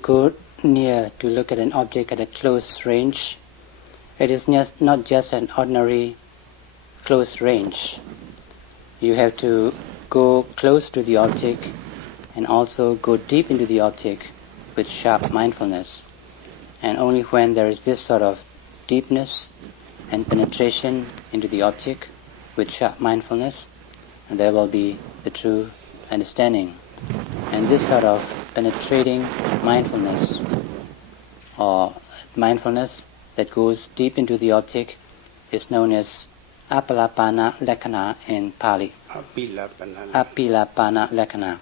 Go near to look at an object at a close range. It is not just an ordinary close range. You have to go close to the object and also go deep into the object with sharp mindfulness. And only when there is this sort of deepness and penetration into the object with sharp mindfulness, and there will be the true understanding. And this sort of penetrating mindfulness, or mindfulness that goes deep into the object, is known as Apilapana Lakkhana in Pali. Apilapana Lakkhana.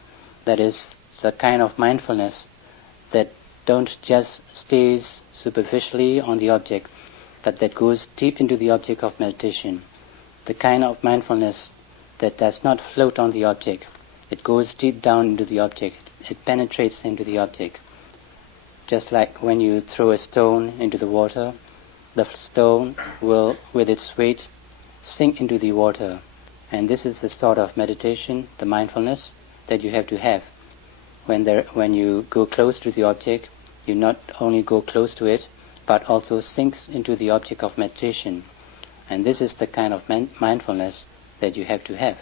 That is the kind of mindfulness that don't just stays superficially on the object, but that goes deep into the object of meditation. The kind of mindfulness that does not float on the object. It goes deep down into the object. It penetrates into the object. Just like when you throw a stone into the water, the stone will, with its weight, sink into the water. And this is the sort of meditation, the mindfulness, that you have to have. When you go close to the object, you not only go close to it, but also sinks into the object of meditation. And this is the kind of mindfulness that you have to have.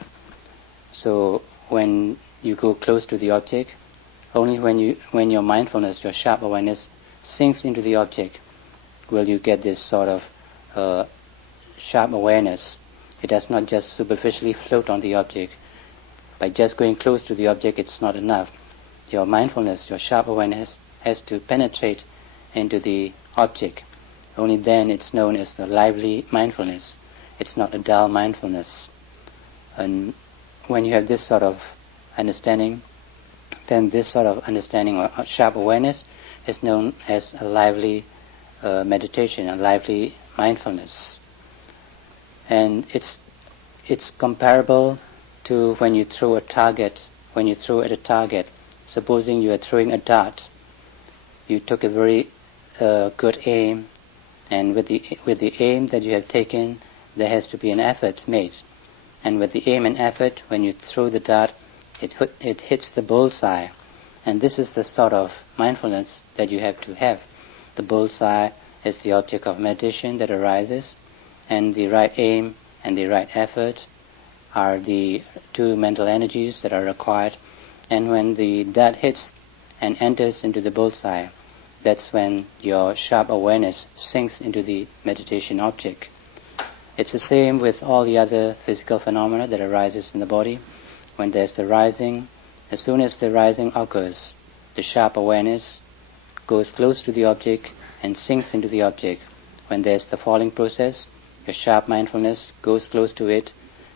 So when you go close to the object, only when your mindfulness, your sharp awareness, sinks into the object, will you get this sort of sharp awareness. It does not just superficially float on the object. By just going close to the object, it's not enough. Your mindfulness, your sharp awareness, has to penetrate into the object. Only then it's known as the lively mindfulness. It's not a dull mindfulness. And when you have this sort of understanding, then this sort of understanding or sharp awareness is known as a lively meditation, a lively mindfulness. And it's comparable to when you throw a target. When you throw at a target, supposing you are throwing a dart, you took a very good aim, and with the aim that you have taken, there has to be an effort made. And with the aim and effort, when you throw the dart, it hits the bullseye. And this is the sort of mindfulness that you have to have. The bullseye is the object of meditation that arises, and the right aim and the right effort are the two mental energies that are required. And when the dart hits and enters into the bullseye, that's when your sharp awareness sinks into the meditation object. It's the same with all the other physical phenomena that arises in the body. When there's the rising, as soon as the rising occurs, the sharp awareness goes close to the object and sinks into the object. When there's the falling process, your sharp mindfulness goes close to it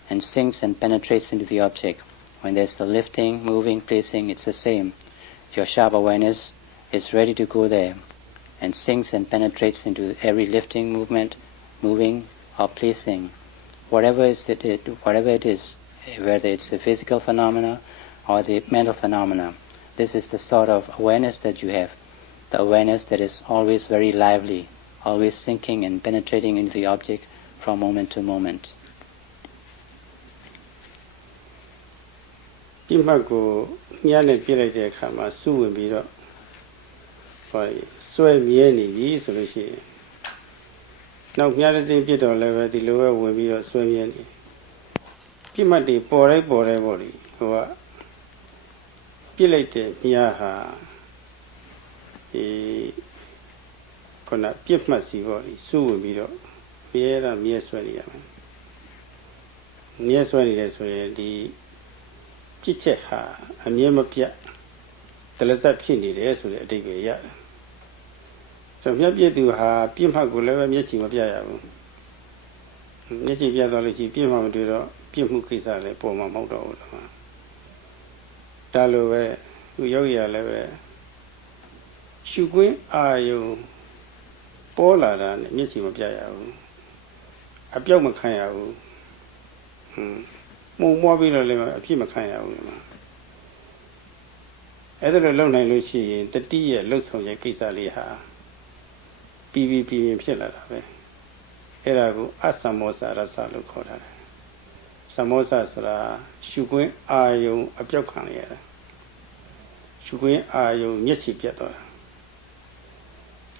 and sinks and penetrates into the object. When there's the lifting, moving, placing, it's the same. Your sharp awareness is ready to go there and sinks and penetrates into every lifting, movement, moving or placing. Whatever it is, whether it's the physical phenomena or the mental phenomena, this is the sort of awareness that you have. The awareness that is always very lively, always sinking and penetrating into the object from moment to moment. ဒီမှတ်ကိုညနဲ့ပြလိုက်တဲ့အခါမှာစုဝင်ပြီးတော့ဆွဲမြဲနေပြီဆိုလို့ရှိရင်နောက်ညတဲ့သိပြတော့လည်းပဲဒီလိုပဲဝင်ပြီးတော့ဆွဲမြဲနေပြမှတ်တွေပေါ်တိုင်းပေါ့လေဟိုကပြလိုက်တဲ့ညဟာခုနပြမှတ်စီပေါ့လေစုဝင်ပြီးတော့မြဲဆွဲနေရမယ်မြဲဆွဲနေတယ်ဆိုရင်ဒီပြစ်ချက်ဟာအမြဲမပြတ်တလဆက်ဖြစ်နေတယ်ဆိုတဲ့အဓိပ္ပာယ်ရတယ်ဆိုမြတ်ပြည့်သူဟာပြစ်မှတ်ကိုလည်းပဲမျက်ချီမပြရဘူးမျက်ချီပြသွားလို့ရှိပြစ်မှတ်မတွေ့တော့ပြစ်မှုကိစ္စလည်းပေါ်မှာမဟုတ်တော့ဘူးဒါလိုပဲသူယောဂီရလည်းပဲရှုခွင့်အာယုံပေါ်လာတာနဲ့မျက်ချီမပြရဘူးအပြောက်မခံရဘူးမှုံမွားပြီးတော့လည်းအဖြစ်မခံရဘူးအဲ့ဒါလိုလုပ်နိုင်လို့ရှိရင်တတိယလှုပ်ဆောင်ရဲ့ကိစ္စလေးဟာပြီးဖြစ်လာတာပဲအဲ့ဒါကိုအသမောစရစလို့ခေါ်တာသမောစဆိုတာရှုခွင့်အာယုံအပြောက်ခံရတာရှုခွင့်အာယုံမျက်ခြေပြတ်သွားတာ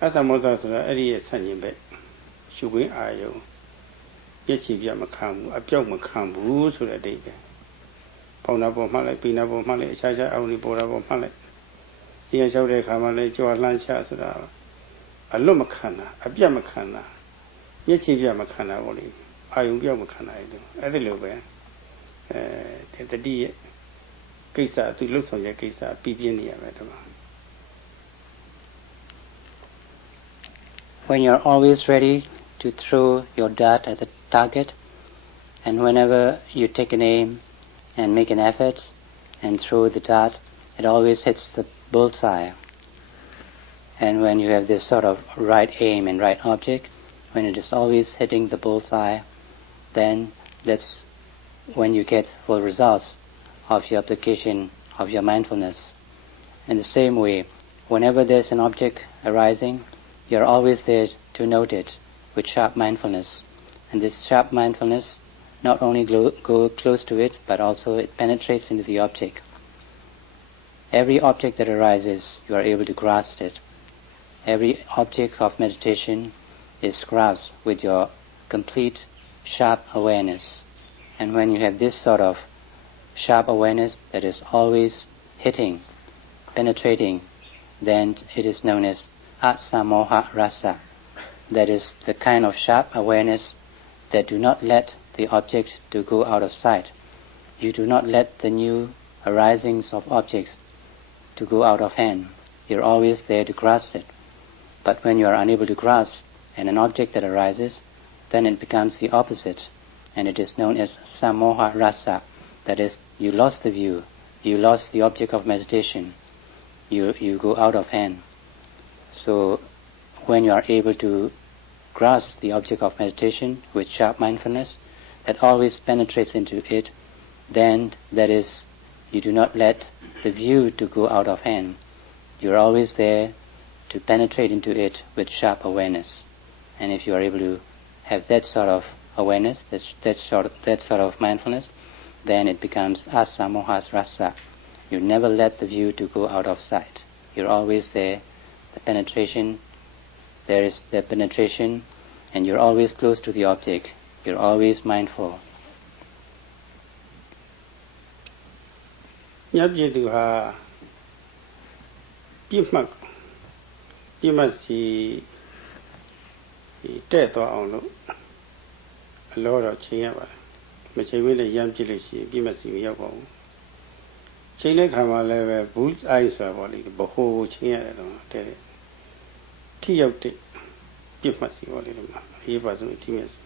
Asamosaဆိုတာအဲ့ဒီရဲ့ဆန့်ကျင်ဘက်ရှုခွင့်အာယုံပြည့်ချီပြမခံဘူးအပြောက်မခံဘူးဆိုတဲ့အတိတ်ပဲပေါနာပေါ်မှလိုက်ပိနာပေါ်မှလိုက်အခြားခြားအောင်ဒီပေါ်တာပေါ်မှလိုက်ဒီရလျှောက်တဲ့အခါမှာလည်းကြွားလှမ်းချဆိုတာအလွတ်မခံတာအပြတ်မခံတာပြည့်ချီပြမခံတာပေါ့လေအာယုံပြောက်မခံတာအဲ့ဒီလိုပဲတတိယကိစ္စသူလှုပ်ဆောင်ရဲ့ကိစ္စပြီးပြင်းနေရမယ်ဒီမှာ When you're always ready to throw your dart at the target, and whenever you take an aim and make an effort and throw the dart, it always hits the bullseye. And when you have this sort of right aim and right object, when it is always hitting the bullseye, then that's when you get full results of your application of your mindfulness. In the same way, whenever there's an object arising, you're always there to note it with sharp mindfulness. And this sharp mindfulness not only go close to it, but also it penetrates into the object. Every object that arises, you are able to grasp it. Every object of meditation is grasped with your complete sharp awareness. And when you have this sort of sharp awareness that is always hitting, penetrating, then it is known as asamoha rasa. That is the kind of sharp awareness that do not let the object to go out of sight. You do not let the new arisings of objects to go out of hand. You're always there to grasp it. But when you are unable to grasp an object that arises, then it becomes the opposite, and it is known as samoha rasa. That is, you lost the view, you lost the object of meditation, you go out of hand. So when you are able to grasp the object of meditation with sharp mindfulness that always penetrates into it, then that is, you do not let the view to go out of hand. You're always there to penetrate into it with sharp awareness. And if you are able to have that sort of awareness, that sort of mindfulness, then it becomes asamoha rasa. You never let the view to go out of sight. You're always there. The penetration, there is the penetration, and you're always close to the object. You're always mindful. ညပြည့်သူဟာပြည့်မှတ်စီတဲ့သွားအောင်လို့အလောတော့ချိန်ရပါတယ်မချိန်မနဲ့ရမ်းပြည့်လို့ရှိရင်ပြည့်မှတ်စီမရောက်ပါဘူးချိန်တဲ့ခါမှာလည်းပဲ bull eye ဆိုတာပေါ့လေဘဟုကိုချိန်ရတယ်တော့တဲ့ထိရောက်တဲ့ပြည့်မှတ်စီပေါ့လေဒီမှာအရေးပါဆုံးထိမှတ်စီ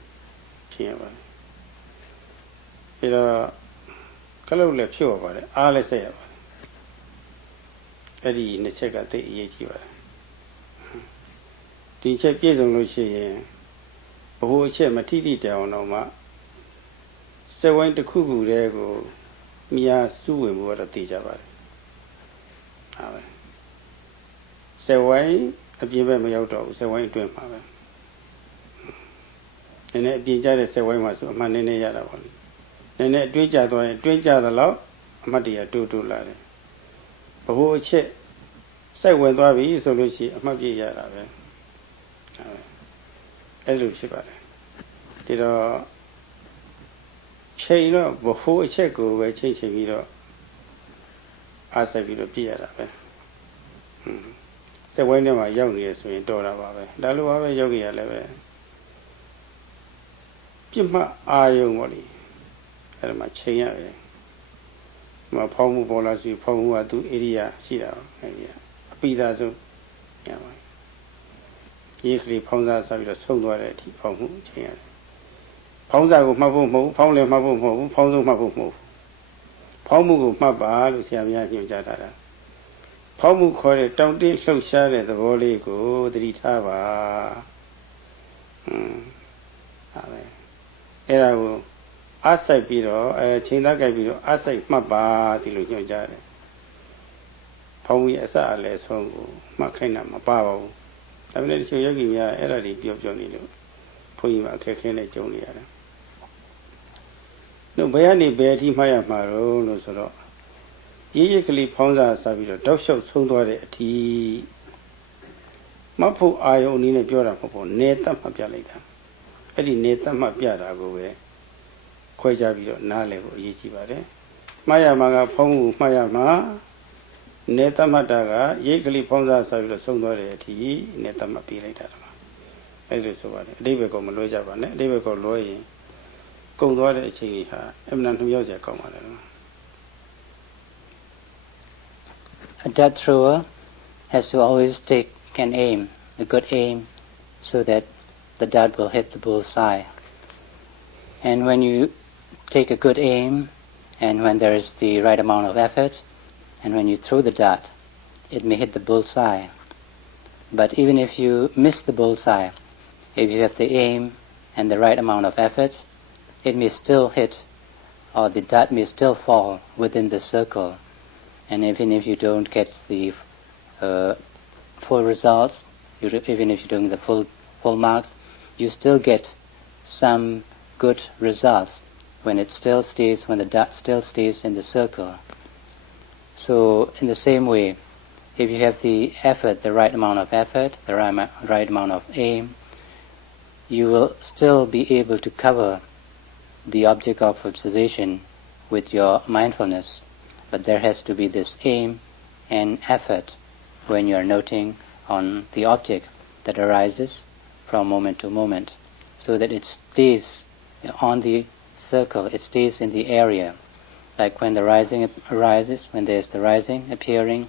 ချိန်ရပါတယ်ပြီးတော့ကလုတ်လည်းဖြုတ်ရပါတယ်အားလည်းဆက်ရပါတယ်အဲ့ဒီနှစ်ချက်ကသိအရေးကြီးပါတယ်ဒီချက်ပြည့်စုံလို့ရှိရင်ဘဟုအချက်မထိတိတောင်တော့မှစက်ဝိုင်းတစ်ခုခုတည်းကိုမြာစုဝင်ဖို့တော့သိကြပါတယ်ဟာပဲစက်ဝိုင်းအပြင်ဘက်မရောက်တော့ဘူးစက်ဝိုင်းအတွင်းမှာပဲနည်းနည်းအပြင်ကျတဲ့စက်ဝိုင်းမှာဆိုအမှန်နည်းနည်းရတာပါလေနည်းနည်းအတွင်းကျသွားရင်အတွင်းကျသလောက်အမှတ်တရတိုးတိုးလာတယ်ဘဟုအချက်စိုက်ဝင်သွားပြီဆိုလို့ရှိရင်အမှတ်ပြည့်ရတာပဲအဲ့လိုဖြစ်ပါတယ်ဒီတော့ချိန်တော့ဘဟုအချက်ကိုပဲချိန်ပြီးတော့အားစိုက်ပြီးတော့ပြည့်ရတာပဲစက်ဝိုင်းထဲမှာရောက်နေရဆိုရင်တော်တာပါပဲဒါလိုပါပဲယောဂီရလည်းပဲပြစ်မှတ်အာယုံပေါ့လေအဲ့ဒါမှချိန်ရတယ်မဖောင်းမှုပေါ်လာစီဖောင်းမှုကသူဧရိယာရှိတာအဲ့ဒီအပိသာဆုံးညပါရေးကလေးဖောင်းစားဆက်ပြီးတော့ဆုံးသွားတဲ့အထိဖောင်းမှုချိန်ရတယ်ဖောင်းစားကိုမှတ်ဖို့မဟုတ်ဖောင်းလည်းမှတ်ဖို့မဟုတ်ဘူးဖောင်းဆုံးမှတ်ဖို့မဟုတ်ဖောင်းမှုကိုမှတ်ပါလို့ဆရာမညွှန်ကြားထားတာဖောင်းမှုခေါ်တဲ့တောင့်တင်းလှုပ်ရှားတဲ့သဘောလေးကိုသတိထားပါဟာပဲအဲ့ဒါကိုအားစိုက်ပြီးတော့ချိန်သားကြိုက်ပြီးတော့အားစိုက်မှတ်ပါဒီလိုညွှန်ကြားတယ်ဖောင်းပြီးအစအလယ်ဆုံးကိုမှတ်ခိုင်းတာမပါပါဘူးဒါပေမဲ့တချို့ယောဂီများအဲ့ဒါတွေပြောနေလို့ဘုန်းကြီးကအခက်ခဲနဲ့ကြုံနေရတယ်တို့ဘယ်ကနေဘယ်အထိမှတ်ရမှာလို့ဆိုတော့ရေးကလေးဖောင်းစားပြီးတော့တောက်လျှောက်ဆုံးသွားတဲ့အထိ Mapu ayo ni ne pure popo ne tamma pia later. Eddie ne tamma pia go away. Quaja video na level easy bade. Maya maga pong maya ma ne tamma daga yekali ponza savio songore ti ne tamma pi later.အဲ့ဆိုပါတယ်အတိဘယ်ကောမလွဲကြပါနဲ့အတိဘယ်ကောလွဲရင်ကုံသွားတဲ့အချိန်ကြီးဟာအမှန်တမ်းရောက်ကြကောင်းပါတယ် A dart thrower has to always take an aim, a good aim, so that the dart will hit the bullseye. And when you take a good aim, and when there is the right amount of effort, and when you throw the dart, it may hit the bullseye. But even if you miss the bullseye, if you have the aim and the right amount of effort, it may still hit, or the dart may still fall within the circle. And even if you don't get the full results, even if you don't get the full marks, you still get some good results when the dart still stays in the circle. So in the same way, if you have the effort, the right amount of effort, the right amount of aim, you will still be able to cover the object of observation with your mindfulness. But there has to be this aim and effort when you are noting on the object that arises from moment to moment, so that it stays on the circle, it stays in the area. Like when the rising arises, when there is the rising appearing,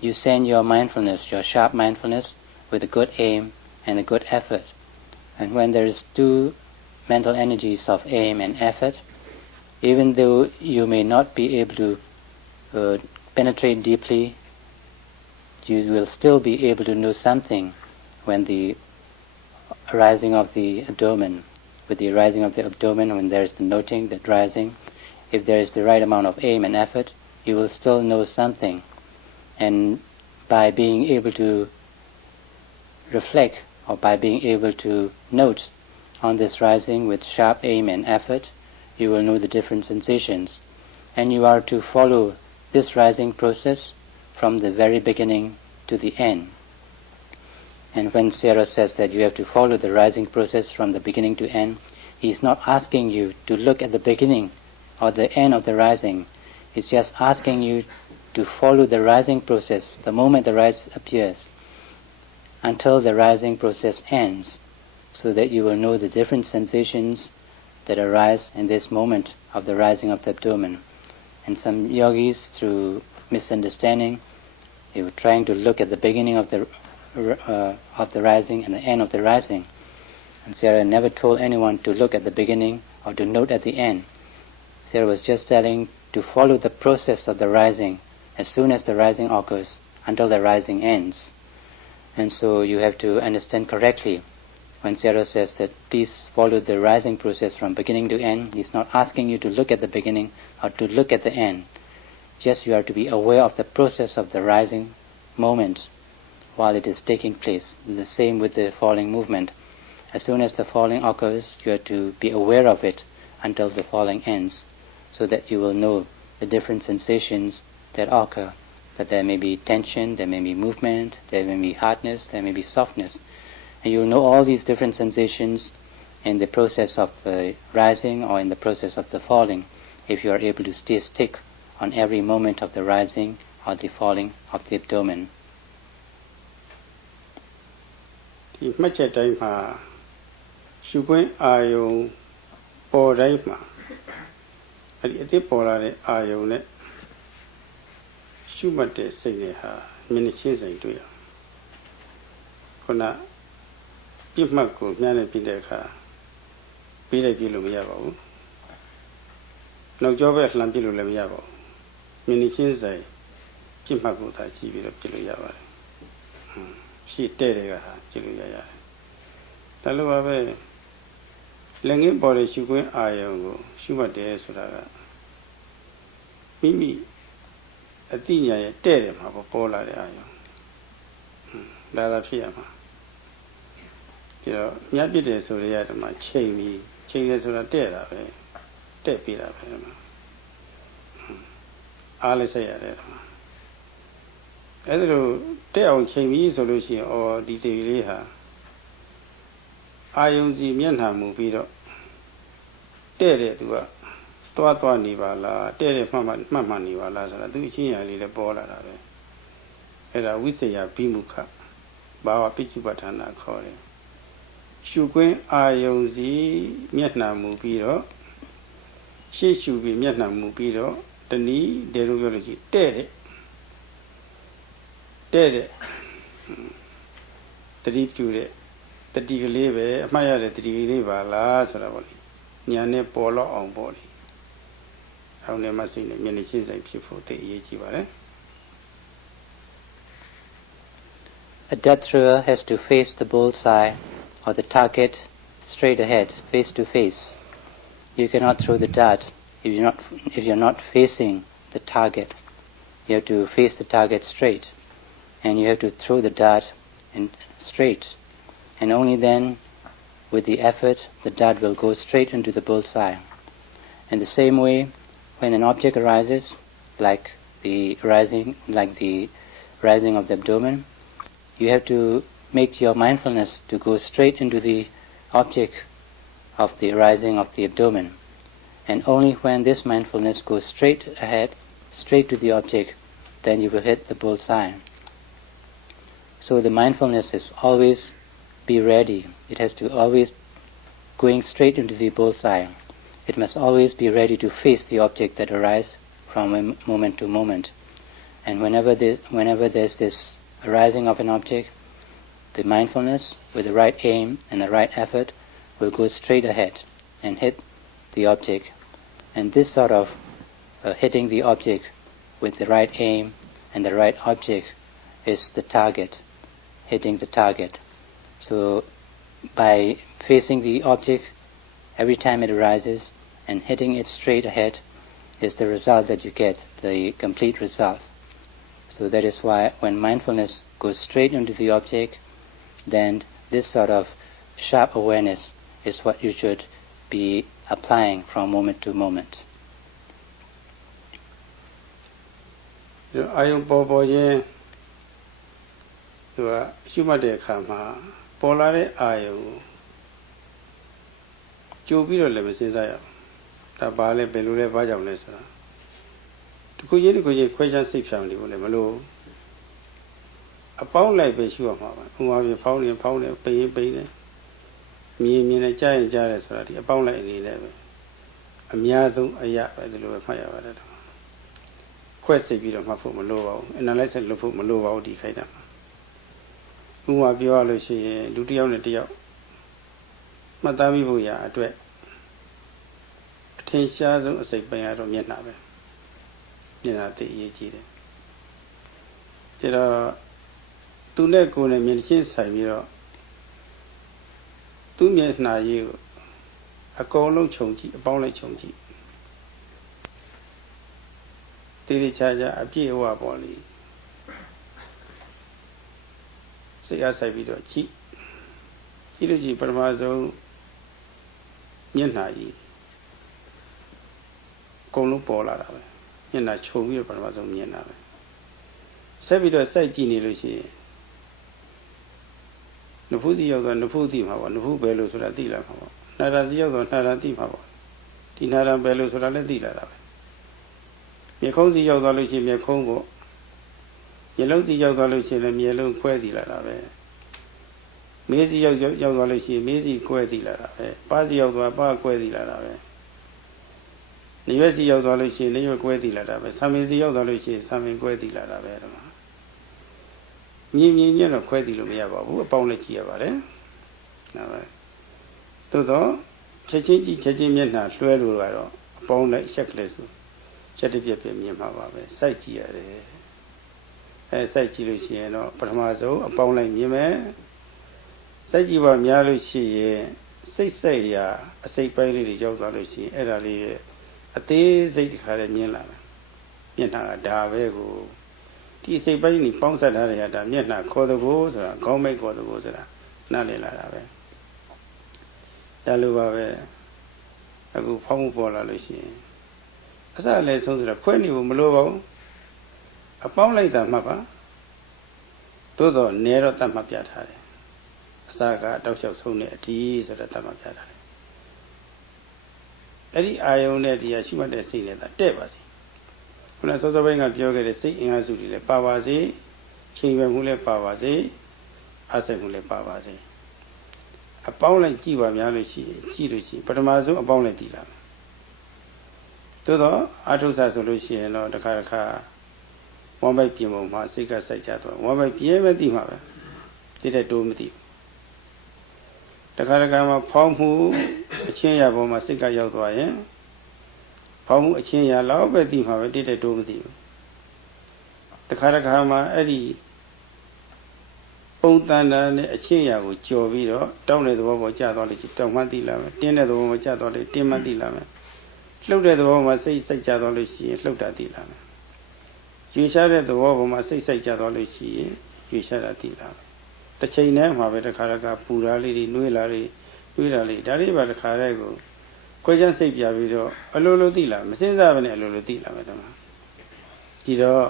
you send your mindfulness, your sharp mindfulness, with a good aim and a good effort. And when there is two mental energies of aim and effort, even though you may not be able to penetrate deeply, you will still be able to know something when the arising of the abdomen, with the arising of the abdomen, when there is the noting, that rising, if there is the right amount of aim and effort, you will still know something. And by being able to reflect, or by being able to note on this rising with sharp aim and effort, you will know the different sensations. And you are to follow this rising process from the very beginning to the end. And when Sayadaw says that you have to follow the rising process from the beginning to end, he is not asking you to look at the beginning or the end of the rising. He's just asking you to follow the rising process the moment the rise appears until the rising process ends, so that you will know the different sensations that arise in this moment of the rising of the abdomen. And some yogis, through misunderstanding, they were trying to look at the beginning of the rising and the end of the rising. And Sayadaw never told anyone to look at the beginning or to note at the end. Sayadaw was just telling to follow the process of the rising as soon as the rising occurs until the rising ends. And so you have to understand correctly when Sayadaw says that please follow the rising process from beginning to end. He's not asking you to look at the beginning or to look at the end. Just you are to be aware of the process of the rising moment while it is taking place. The same with the falling movement. As soon as the falling occurs, you are to be aware of it until the falling ends, so that you will know the different sensations that occur. That there may be tension, there may be movement, there may be hardness, there may be softness. And you will know all these different sensations in the process of the rising or in the process of the falling, if you are able to stay stick on every moment of the rising or the falling of the abdomen. ဒီမှတ်ချက်တိုင်းမှာရှုခွင့်အာယုံပေါ်တိုင်းမှာအဲ့ဒီအတိတ်ပေါ်လာတဲ့အာယုံနဲ့ရှုမှတ်တဲ့စိတ်နဲ့ဟာမျက်နှာချင်းဆိုင်တွေ့ရခုနပြစ်မှတ်ကိုမျှနဲ့ပြတဲ့အခါပြီးလိုက်ပြလို့မရပါဘူးနောက်ကျောဘက်လှမ်းပြလို့လည်းမရပါဘူးမျက်နှာချင်းဆိုင်ပြစ်မှတ်ကိုသာကြည့်ပြီးတော့ပြလို့ရပါတယ်ရှေ့တဲ့တွေကဟာကြည့်လို့ရတယ်ဒါလိုပါပဲလက်ငင်းပေါ်တဲ့ရှုခွင့်အာယုံကိုရှုမှတ်တယ်ဆိုတာကမိမိအတိညာရဲ့တဲ့တယ်မှာပေါ်လာတဲ့အာယုံဒါသာဖြစ်ရမှာကျတော့မြတ်ပြစ်တယ်ဆိုရတဲ့မှာချိန်ပြီးချိန်တယ်ဆိုတာတဲ့တာပဲတဲ့ပြတာပဲမှာအားလည်းဆက်ရတယ်မှာ အဲ့ဒါလို့တက်အောင်ချိန်ပြီးဆိုလို့ရှိရင်အော်ဒီတေလေးဟာအာယုံစီမျက်နှာမူပြီးတော့တဲ့တဲ့သူကသွားနေပါလားတဲ့တဲ့မှတ်နေပါလားဆိုတာသူအချင်းရာလေးလည်းပေါ်လာတာပဲအဲ့ဒါဝိသေယဘိမုခဘာဝပိစ္စုပ္ပဌာနာခေါ်တယ်ရှုခွင်းအာယုံစီမျက်နှာမူပြီးတော့ရှေ့ရှုပြီးမျက်နှာမူပြီးတော့တနည်းဒေလိုပြောလို့ရှိတဲ့တတိပြုတဲ့တတိကလေးပဲအမှတ်ရတဲ့တတိကလေးပါလားဆိုတာပေါ့လေညာနဲ့ပေါ်တော့အောင်ပေါ့လေအောင်နဲ့မစိတ်နဲ့မျက်နှာရှင်းဆိုင်ဖြစ်ဖို့တိတ်အရေးကြီးပါတယ် A dart thrower has to face the bullseye or the target straight ahead, face to face. You cannot throw the dart if you're not facing the target. You have to face the target straight, and you have to throw the dart in straight, and only then, with the effort, the dart will go straight into the bullseye. In the same way, when an object arises, like the rising of the abdomen, you have to make your mindfulness to go straight into the object of the rising of the abdomen. And only when this mindfulness goes straight ahead, straight to the object, then you will hit the bullseye. So the mindfulness is always be ready. It has to always going straight into the bullseye. It must always be ready to face the object that arises from moment to moment. And whenever there's this arising of an object, the mindfulness with the right aim and the right effort will go straight ahead and hit the object. And this sort of hitting the object with the right aim and the right object is the target, hitting the target. So by facing the object every time it arises and hitting it straight ahead is the result that you get, the complete result. So that is why when mindfulness goes straight into the object, then this sort of sharp awareness is what you should be applying from moment to moment. အာယုံပေါ်ရင်သူကရှုမှတ်တဲ့အခါမှာပေါ်လာတဲ့အာယုံကြိုပြီးတော့လည်းမစဉ်းစားရဘူးဒါဘာလဲဘယ်လိုလဲဘာကြောင့်လဲဆိုတာတခုချင်းခွဲခြားစိတ်ဖြောင်းနေဖို့လည်းမလို့အပေါင်းလိုက်ပဲရှုရမှာပါဥပမာပြဖောင်းနေပိန်နေမြင်နေကြားရင်ကြားတယ်ဆိုတာဒီအပေါင်းလိုက်အနေနဲ့ပဲအများဆုံးအရာပဲဒီလိုပဲမှတ်ရပါတယ်ခွဲစိတ်ပြီးတော့မှတ်ဖို့မလိုပါဘူး analysis လုပ်ဖို့မလိုပါဘူးဒီခိုက်တာဥပမာပြောရလို့ရှိရင်လူတစ်ယောက်နဲ့တစ်ယောက်မှတ်သားမိဖို့ရာအတွက်အထင်ရှားဆုံးအစိတ်ပိုင်းကတော့မျက်နှာပဲမျက်နှာသိအရေးကြီးတယ်ဒါတော့သူနဲ့ကိုယ်နဲ့မျက်ချင်းဆိုင်ပြီးတော့သူ့မျက်နှာရေးကိုအကုန်လုံးခြုံကြည့်အပေါင်းလိုက်ခြုံကြည့်တိတိကျကျအပြည့်အဝပေါ်လေစိတ်အားဆိုင်ပြီးတော့ကြည့်လို့ကြည့်ပထမဆုံးမျက်နှာကြီးအကုန်လုံးပေါ်လာတာပဲမျက်နှာခြုံပြီးတော့ပထမဆုံးမြင်တာပဲဆက်ပြီးတော့စိုက်ကြည့်နေလို့ရှိရင်နဖူးစီရောက်တော့နဖူးသိမှာပေါ့နဖူးပဲလို့ဆိုတာသိလာမှာပေါ့နာရာစီရောက်တော့နာရာသိမှာပေါ့ဒီနာရာပဲလို့ဆိုတာလည်းသိလာတာပဲမျက်ခုံးစီရောက်သွားလို့ရှိရင်မျက်ခုံးပေါ့မျက်လုံးစီရောက်သွားလို့ရှိရင်လည်းမျက်လုံးခွဲသိလာတာပဲမေးစီရောက်သွားလို့ရှိရင်မေးစီခွဲသိလာတာပဲပါးစီရောက်သွားပါးခွဲသိလာတာပဲနေရွက်စီရောက်သွားလို့ရှိရင်နေရွက်ခွဲသိလာတာပဲဆံမင်းစီရောက်သွားလို့ရှိရင်ဆံမင်းခွဲသိလာတာပဲတော့မြင်တော့ခွဲသိလို့မရပါဘူးအပေါင်းနဲ့ကြည့်ရပါတယ်ဟုတ်ပါသို့တော့ချက်ချင်းမျက်နှာလွှဲလို့ကတော့အပေါင်းနဲ့ရှက်ကလေးဆိုချက်တစ်ပြက်ပြမြင်မှာပါပဲစိုက်ကြည့်ရတယ်စိုက်ကြည့်လို့ရှိရင်တော့ပထမဆုံးအပေါင်းလိုက်မြင်မယ်စိုက်ကြည့်ပါများလို့ရှိရင်စိတ်ရာအစိတ်ပိုင်းလေးတွေရောက်သွားလို့ရှိရင်အဲ့ဒါလေးရဲ့အသေးစိတ်တစ်ခါလေးမြင်လာတယ်မျက်နှာကဒါပဲကိုဒီစိတ်ပိုင်းကြီးပေါင်းဆက်ထားတဲ့ဟာဒါမျက်နှာခေါ်တကိုးဆိုတာခေါင်းမိတ်ခေါ်တကိုးဆိုတာနားလည်လာတာပဲဒါလိုပါပဲအခုဖောင်းမှုပေါ်လာလို့ရှိရင်အစလည်းဆုံးဆိုတာခွဲနေဖို့မလိုပါဘူးအပေါင်းလိုက်တာမှတ်ပါ သို့တော့နေတော့တတ်မှတ်ပြထားတယ်အစကတောက်လျှောက်ဆုံးတဲ့အထီးဆိုတော့တတ်မှတ်ပြထားတယ်အဲ့ဒီအာယုံနဲ့တရားရှိမှတ်တဲ့စိတ်နဲ့တဲ့ပါစေခုနစောစောပိုင်းကပြောခဲ့တဲ့စိတ်အင်အားစုတွေလည်းပါပါစေချိန်ရွယ်မှုလည်းပါပါစေအားစိတ်မှုလည်းပါပါစေအပေါင်းလိုက်ကြည့်ပါများလို့ရှိရင်ပထမဆုံးအပေါင်းလိုက်တည်လာမယ်သို့တော့အာထုဆဆိုလို့ရှိရင်တော့တစ်ခါဝမ်းပိုက်ပြင်ပုံမှာစိတ်ကစိုက်ကြတော့ဝမ်းပိုက်ပြဲပဲတည်မှာပဲတည်တဲ့တိုးမတည်တစ်ခါမှာဖောင်းမှုအချင်းရပေါ်မှာစိတ်ကရောက်သွားရင်ဖောင်းမှုအချင်းရလောက်ပဲတည်မှာပဲတည်တဲ့တိုးမတည်ဘူးတစ်ခါမှာအဲ့ဒီပုံတန်တာနဲ့အချင်းရာကိုကြော်ပြီးတော့တောင်းတဲ့သဘောပေါ်ကျသွားလို့တောင်းမှသိလာမယ်တင်းတဲ့သဘောပေါ်ကျသွားလို့တင်းမှသိလာမယ်လှုပ်တဲ့သဘောမှာစိတ်စိုက်ကြသွားလို့ရှိရင်လှုပ်တာသိလာမယ်ရွေရှားတဲ့သဘောပေါ်မှာစိတ်စိုက်ကြသွားလို့ရှိရင်ရွေရှားတာသိလာမယ်တစ်ချိန်တည်းမှာပဲတစ်ခါပူတာလေးတွေနှွေးတာလေးဒါလေးပါတစ်ခါတည်းကိုကိုယ်ချမ်းစိတ်ပြပြီးတော့အလိုလိုသိလာမစင်းစားပဲနဲ့အလိုလိုသိလာမယ်တမဒီတော့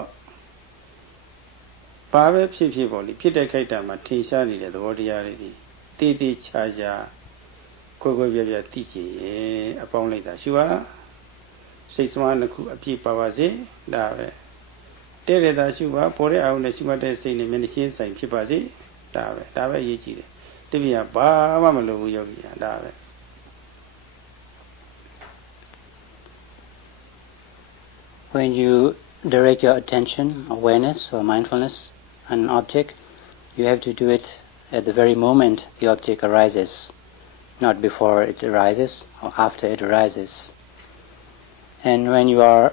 ဘာပဲဖြစ်ပေါ့လေဖြစ်တဲ့ခိုက်တာမှာထင်ရှားနေတဲ့သဘောတရားတွေတီးတီးခြားခြားကိုယ်ပြသိချင်ရင်အပေါင်းလိုက်တာရှုဟာစိတ်စွမ်းတစ်ခုအပြည့်ပါပါစေဒါပဲတဲ့ရတာရှုဟာပေါ်တဲ့အာရုံနဲ့ရှုမှတ်တဲ့စိတ်နဲ့မျက်နှာချင်းဆိုင်ဖြစ်ပါစေဒါပဲအရေးကြီးတယ်တပည့်ကဘာမှမလိုဘူးယောဂီဟာဒါပဲ When you direct your attention, awareness or mindfulness on an object, you have to do it at the very moment the object arises, not before it arises or after it arises. And when you are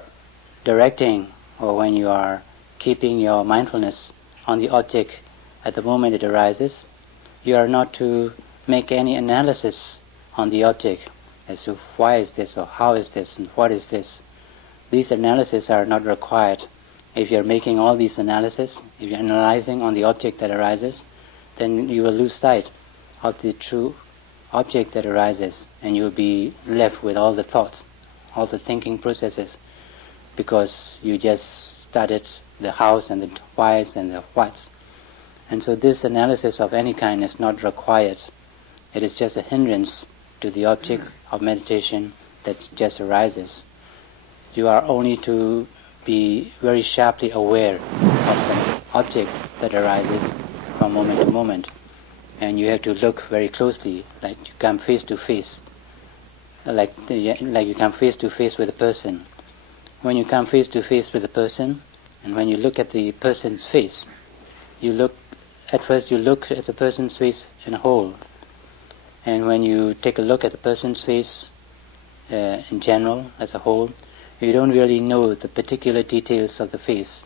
directing or when you are keeping your mindfulness on the object at the moment it arises, you are not to make any analysis on the object as to why is this or how is this and what is this. These analyses are not required. If you're making all these analyses, if you're analyzing on the object that arises, then you will lose sight of the true object that arises, and you'll be left with all the thoughts, all the thinking processes, because you just started the hows and the whys and the whats. And so this analysis of any kind is not required. It is just a hindrance to the object of meditation that just arises. You are only to be very sharply aware of the object that arises from moment to moment. And you have to look very closely, like you come face to face, like you come face to face with a person. When you come face to face with a person, and when you look at the person's face, at first you look at the person's face in whole. And when you take a look at the person's face in general, as a whole, you don't really know the particular details of the face.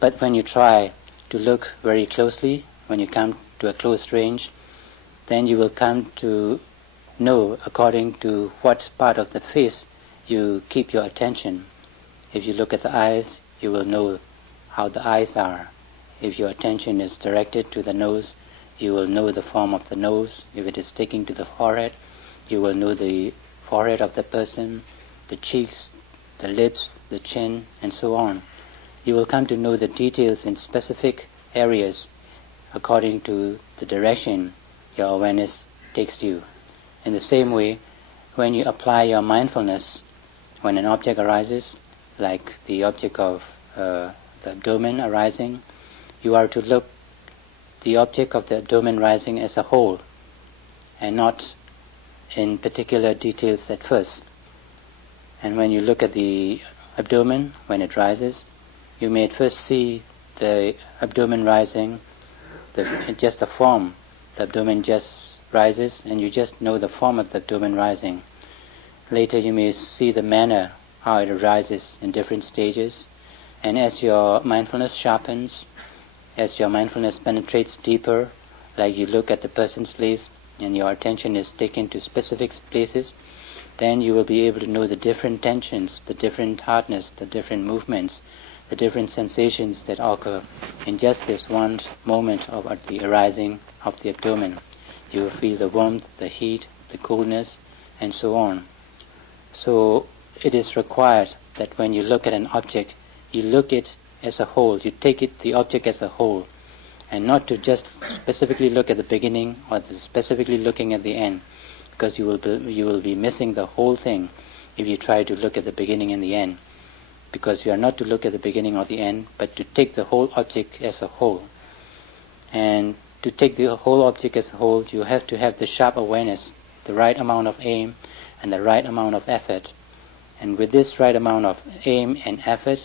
But when you try to look very closely, when you come to a close range, then you will come to know according to what part of the face you keep your attention. If you look at the eyes, you will know how the eyes are. If your attention is directed to the nose, you will know the form of the nose. If it is sticking to the forehead, you will know the forehead of the person, the cheeks, the lips, the chin, and so on. You will come to know the details in specific areas according to the direction your awareness takes you. In the same way, when you apply your mindfulness, when an object arises, like the object of the abdomen arising, you are to look the object of the abdomen rising as a whole, and not in particular details at first. And when you look at the abdomen, when it rises, you may at first see the abdomen rising, just the form. The abdomen just rises, and you just know the form of the abdomen rising. Later you may see the manner, how it arises in different stages. And as your mindfulness sharpens, as your mindfulness penetrates deeper, like you look at the person's face, and your attention is taken to specific places, then you will be able to know the different tensions, the different hardness, the different movements, the different sensations that occur in just this one moment of the arising of the abdomen. You will feel the warmth, the heat, the coolness, and so on. So it is required that when you look at an object, you look it as a whole. You take the object as a whole. and not to just specifically look at the beginning or specifically looking at the end, because you will be missing the whole thing if you try to look at the beginning and the end, because you are not to look at the beginning or the end, but to take the whole object as a whole. And to take the whole object as a whole, you have to have the sharp awareness, the right amount of aim and the right amount of effort. And with this right amount of aim and effort,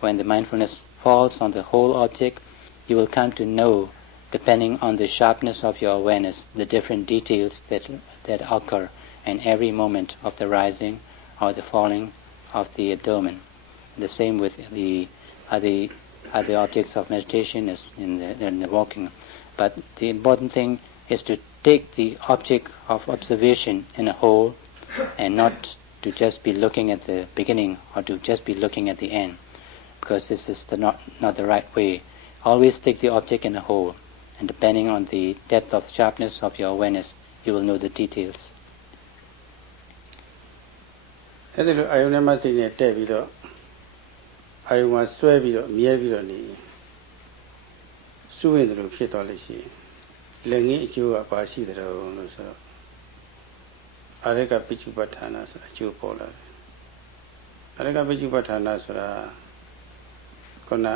when the mindfulness falls on the whole object, you will come to know, depending on the sharpness of your awareness, the different details that occur in every moment of the rising or the falling of the abdomen. The same with the other objects of meditation as in the walking. But the important thing is to take the object of observation in a whole, and not to just be looking at the beginning or to just be looking at the end, because this is not the right way. Always take the object in a whole, and depending on the depth of sharpness of your awareness, you will know the details. အဲ့ဒါလိုအာယုန်နဲ့မှစိတ်နဲ့တက်ပြီးတော့အာယုန်မှာဆွဲပြီးတော့မြဲပြီးတော့နေစုဝင်တယ်လို့ဖြစ်သွားလို့ရှိရင်လက်ငင်းအကျိုးကဘာရှိတယ်လို့ဆိုတော့အာရကပိစ္စုပ္ပဌာနာဆိုတာအကျိုးပေါ်လာတယ်အာရကပိစ္စုပ္ပဌာနာဆိုတာခုန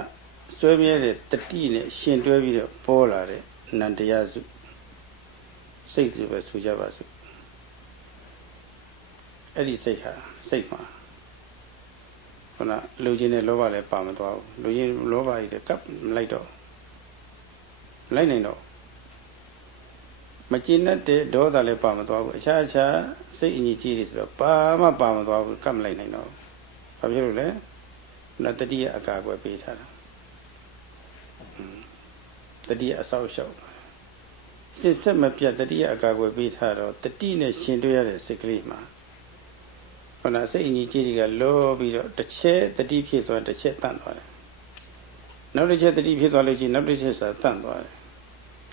ဆွဲမြဲတဲ့တတိနဲ့ရှင်တွဲပြီးတော့ပေါ်လာတဲ့နန္တရားစုစိတ်စုပဲဆိုကြပါစို့အဲ့ဒီစိတ်ဟာစိတ်မှာခုနလူချင်းနဲ့လောဘလည်းပါမသွားဘူးလူချင်းလောဘကြီးတကပ်မလိုက်တော့လိုက်နိုင်တော့မကျင်တဲ့ဒေါသလည်းပါမသွားဘူးအခြားစိတ်အညီကြီးတွေဆိုတော့ပါမသွားဘူးကပ်မလိုက်နိုင်တော့ဘာဖြစ်လို့လဲခုနတတိယအကာအကွယ်ပေးထားတာတတိယအဆောက်အအုံစစ်ဆက်မပြတ်တတိယအကာအကွယ်ပေးထားတော့တတိနဲ့ရှင်တွေ့ရတဲ့စိတ်ကလေးမှာခုနစိတ်အညီကြီးတွေကလောပြီးတော့တစ်ချက်တတိဖြစ်သွားတစ်ချက်တန့်သွားတယ်နောက်တစ်ချက်တတိဖြစ်သွားလို့ရှိရင်နောက်တစ်ချက်တန့်သွားတယ်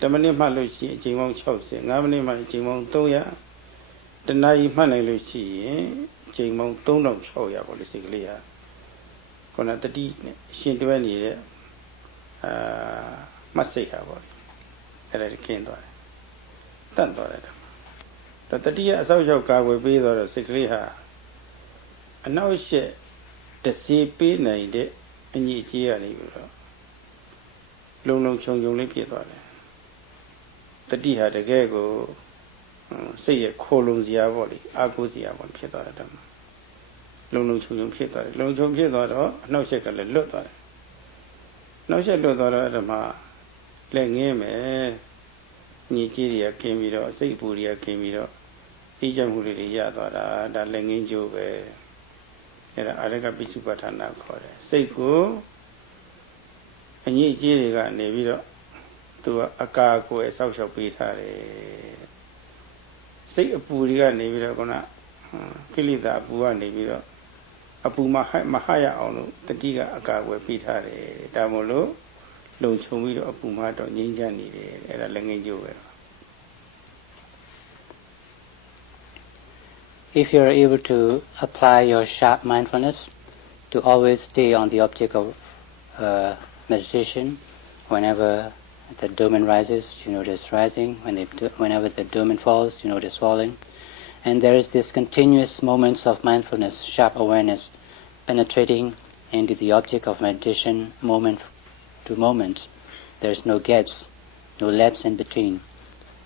10မိနစ်မှလို့ရှိရင်အချိန်ပေါင်း60 5မိနစ်မှအချိန်ပေါင်း300တနာရီမှတ်နိုင်လို့ရှိရင်အချိန်ပေါင်း3600ပေါ့လေစိတ်ကလေးဟာခုနတတိနဲ့ရှင်တွဲနေတဲ့မှတ်စိတ်ဟာပေါ့လေအဲ့ဒါခင်းသွားတယ်တန့်သွားတယ်တော့တတိယအဆောက်အအုံကာကွယ်ပေးတော့စိတ်ကလေးဟာအနောက်ရှက်တစီပေးနိုင်တဲ့အညီအကျေးရနေပြီးတော့လုံခြုံလေးဖြစ်သွားတယ်တတိဟာတကယ်ကိုစိတ်ရဲ့ခိုလုံစရာပေါ့လေအာကိုစရာပေါ့ဖြစ်သွားတယ်လုံခြုံဖြစ်သွားတယ်လုံခြုံဖြစ်သွားတော့အနောက်ရှက်ကလည်းလွတ်သွားတယ်နောက်ရှက်လွတ်သွားတော့အဲ့ဒါမှလက်ငင်းမယ်ညီကြီးတွေကกินပြီးတော့စိတ်ပူတွေကกินပြီးတော့အေးချမ်းမှုတွေရသွားတာဒါလက်ငင်းကျိုးပဲအဲ့ဒါအာရကပိစ္စုပ္ပဌာနာခေါ်တယ်စိတ်ကိုအညီကြီးတွေကနေပြီးတော့သူကအကာအကွယ်ဆောက်ရှောက်ပေးထားတယ်စိတ်အပူတွေကနေပြီးတော့ခုနကိလေသာအပူကနေပြီးတော့အပူမဟရအောင်လို့တတိကအကာအကွယ်ပေးထားတယ်ဒါမို့လို့လုံခြုံပြီးတော့အပူမတော့ငြိမ်းချမ်းနေတယ်အဲ့ဒါလည်းငြိမ်းကြိုးပဲ If you are able to apply your sharp mindfulness to always stay on the object of meditation, whenever the abdomen rises, you notice rising. Whenever the abdomen falls, you notice falling. And there is this continuous moments of mindfulness, sharp awareness, penetrating into the object of meditation moment to moment. There is no gaps, no lapse in between.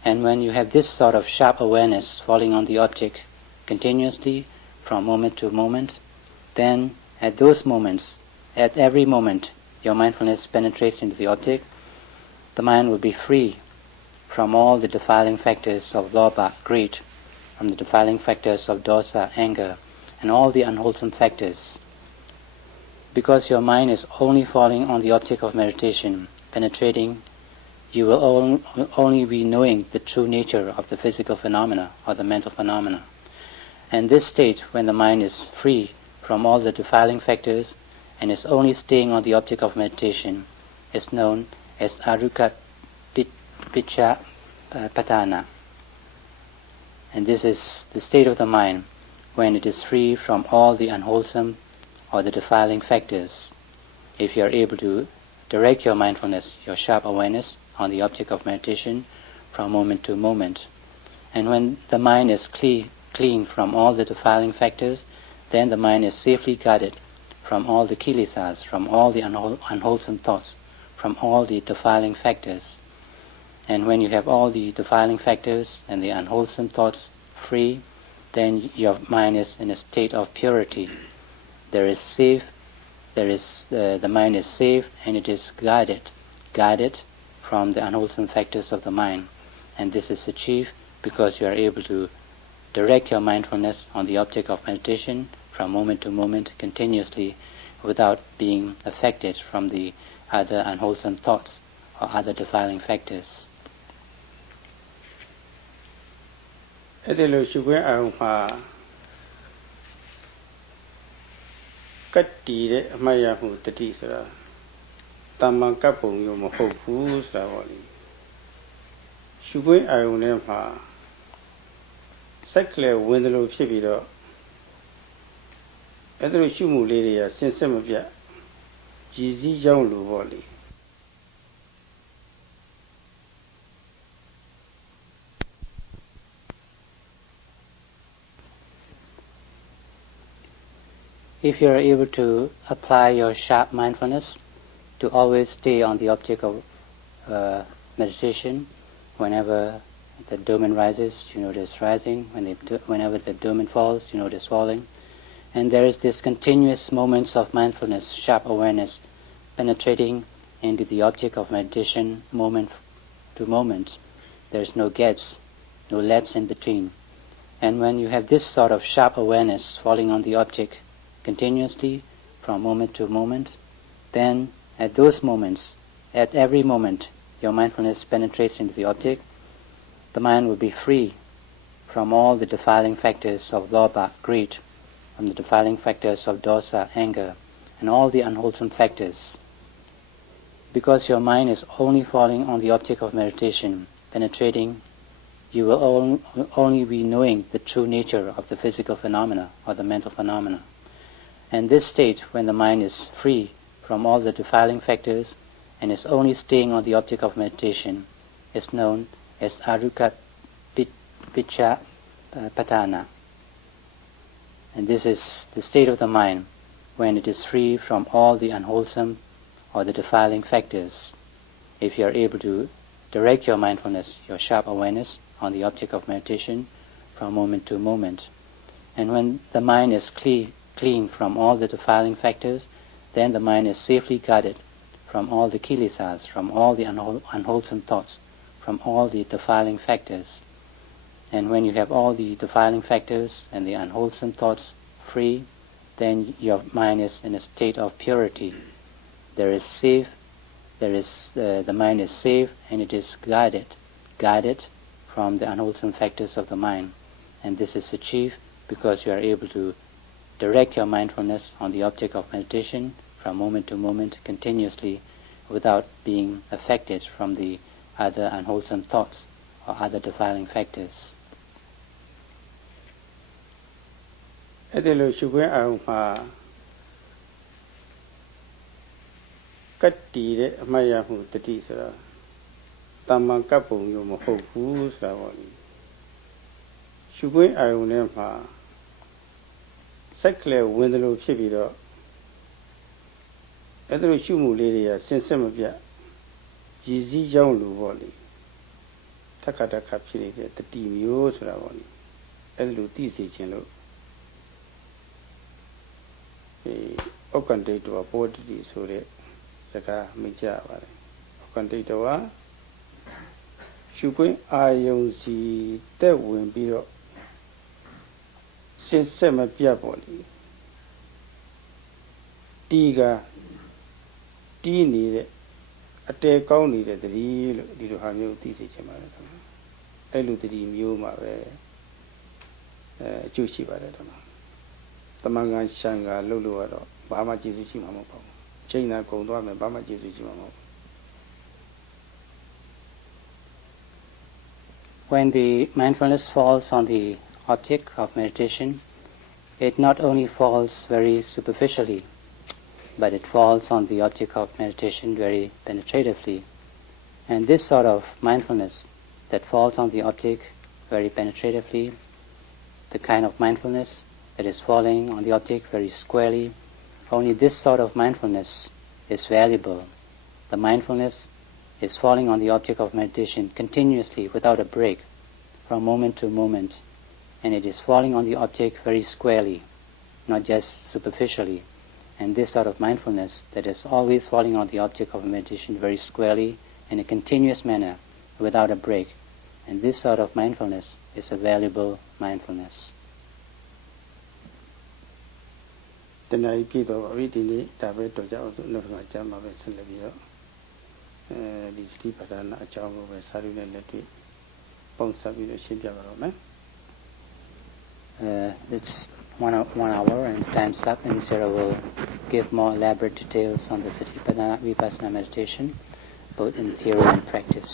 And when you have this sort of sharp awareness falling on the object continuously from moment to moment, then at those moments, at every moment, your mindfulness penetrates into the object. The mind will be free from all the defiling factors of lobha, greed, from the defiling factors of dosa, anger, and all the unwholesome factors. Because your mind is only falling on the object of meditation, penetrating, you will only be knowing the true nature of the physical phenomena or the mental phenomena. And this state, when the mind is free from all the defiling factors and is only staying on the object of meditation, is known as Aruka Picha Patana. And this is the state of the mind when it is free from all the unwholesome or the defiling factors. If you are able to direct your mindfulness, your sharp awareness, on the object of meditation from moment to moment. And when the mind is clean from all the defiling factors, then the mind is safely guarded from all the kilesas, from all the unwholesome thoughts, from all the defiling factors. And when you have all the defiling factors and the unwholesome thoughts free, then your mind is in a state of purity. The mind is safe and it is guarded from the unwholesome factors of the mind. And this is achieved because you are able to direct your mindfulness on the object of meditation from moment to moment continuously without being affected from the other unwholesome thoughts or other defiling factors. အဲ့ဒီလိုရှုခွင့်အောင်မှာကတ်တီတဲ့အမှတ်ရမှုတတိဆိုတာတမန်ကပ်ပုံမျိုးမဟုတ်ဘူးဆိုတာပေါ့လေရှုခွင့်အောင်ထဲမှာစက်ကလေးဝင်သလိုဖြစ်ပြီးတော့အဲ့ဒီလိုရှုမှုလေးတွေကစင်စစ်မပြတ်ရည်စည်းကြောင်းလိုပေါ့လေ If you are able to apply your sharp mindfulness to always stay on the object of meditation, whenever the domain rises, you notice rising. Whenever the domain falls, you notice falling. And there is this continuous moments of mindfulness, sharp awareness, penetrating into the object of meditation moment to moment. There is no gaps, no lapse in between. And when you have this sort of sharp awareness falling on the object continuously from moment to moment, then at those moments, at every moment, your mindfulness penetrates into the object. The mind will be free from all the defiling factors of lobha, greed, from the defiling factors of dosa, anger, and all the unwholesome factors. Because your mind is only falling on the object of meditation, penetrating, you will only be knowing the true nature of the physical phenomena or the mental phenomena. And this state, when the mind is free from all the defiling factors and is only staying on the object of meditation, is known as Aruka Picha Patana. And this is the state of the mind when it is free from all the unwholesome or the defiling factors. If you are able to direct your mindfulness, your sharp awareness, on the object of meditation from moment to moment. And when the mind is clean from all the defiling factors, then the mind is safely guarded from all the kilesas, from all the unwholesome thoughts, from all the defiling factors. And when you have all the defiling factors and the unwholesome thoughts free, then your mind is in a state of purity. The mind is safe and it is guarded from the unwholesome factors of the mind. And this is achieved because you are able to direct your mindfulness on the object of meditation from moment to moment continuously without being affected from the other unwholesome thoughts or other defiling factors. အဲ့ဒီလိုရှုခွင့်အောင်မှာကတ်တီတဲ့အမှတ်ရမှုတတိဆိုတာတမန်ကပ်ပုံမျိုးမဟုတ်ဘူးဆိုတာပေါ့လေရှုခွင့်အောင်ထဲမှာစက်ကလေးဝင်သလိုဖြစ်ပြီးတော့အဲ့ဒီလိုရှုမှုလေးတွေကစင်စစ်မပြတ်ရည်စည်းကြောင်းလိုပေါ့လေထက်ခါတက်ခါဖြစ်နေတဲ့တတိမျိုးဆိုတာပေါ့လေအဲ့ဒီလိုသိစေခြင်းလို့ဩကန္တိတဝဘောဓိဆိုတဲ့စကားမိတ်ကြပါတယ်ဩကန္တိတဝရှုခွင့်အာယုံစီတက်ဝင်ပြီးတော့စင်စစ်မပြတ်ပေါ့လေတီးနေတဲ့အတဲကောင်းနေတဲ့တတိလို့ဒီလိုဟာမျိုးသိစေချင်ပါတယ်အဲ့လိုတတိမျိုးမှာပဲအကျိုးရှိပါတယ်တော့တမန်ကန်ရှံကလှုပ်လို့ရတော့ဘာမှကျေစုရှိမှာမဟုတ်ပါဘူးချိန်သာကုန်သွားမယ်ဘာမှကျေစုရှိမှာမဟုတ်ဘူး When the mindfulness falls on the object of meditation, it not only falls very superficially, but it falls on the object of meditation very penetratively. And this sort of mindfulness that falls on the object very penetratively, the kind of mindfulness that is falling on the object very squarely, only this sort of mindfulness is valuable. The mindfulness is falling on the object of meditation continuously without a break, from moment to moment, and it is falling on the object very squarely, not just superficially. And this sort of mindfulness that is always falling on the object of meditation very squarely in a continuous manner without a break, and this sort of mindfulness is a valuable mindfulness. တဏှာကြီးပြည့်တော့ပါပြီဒီနေ့ဒါပဲတော့ကြအောင်ဆိုနောက်မှာကြားမှာပဲဆက်လက်ပြီးတော့ဒီစတိပဋ္ဌာန်အကြောင်းကိုပဲစာရုပ်နဲ့လက်တွေ့ပုံစပ်ပြီးတော့ရှင်းပြပါတော့မယ် It's one hour and time's up, and Sarah will give more elaborate details on the Sati Vipassana meditation, both in theory and practice.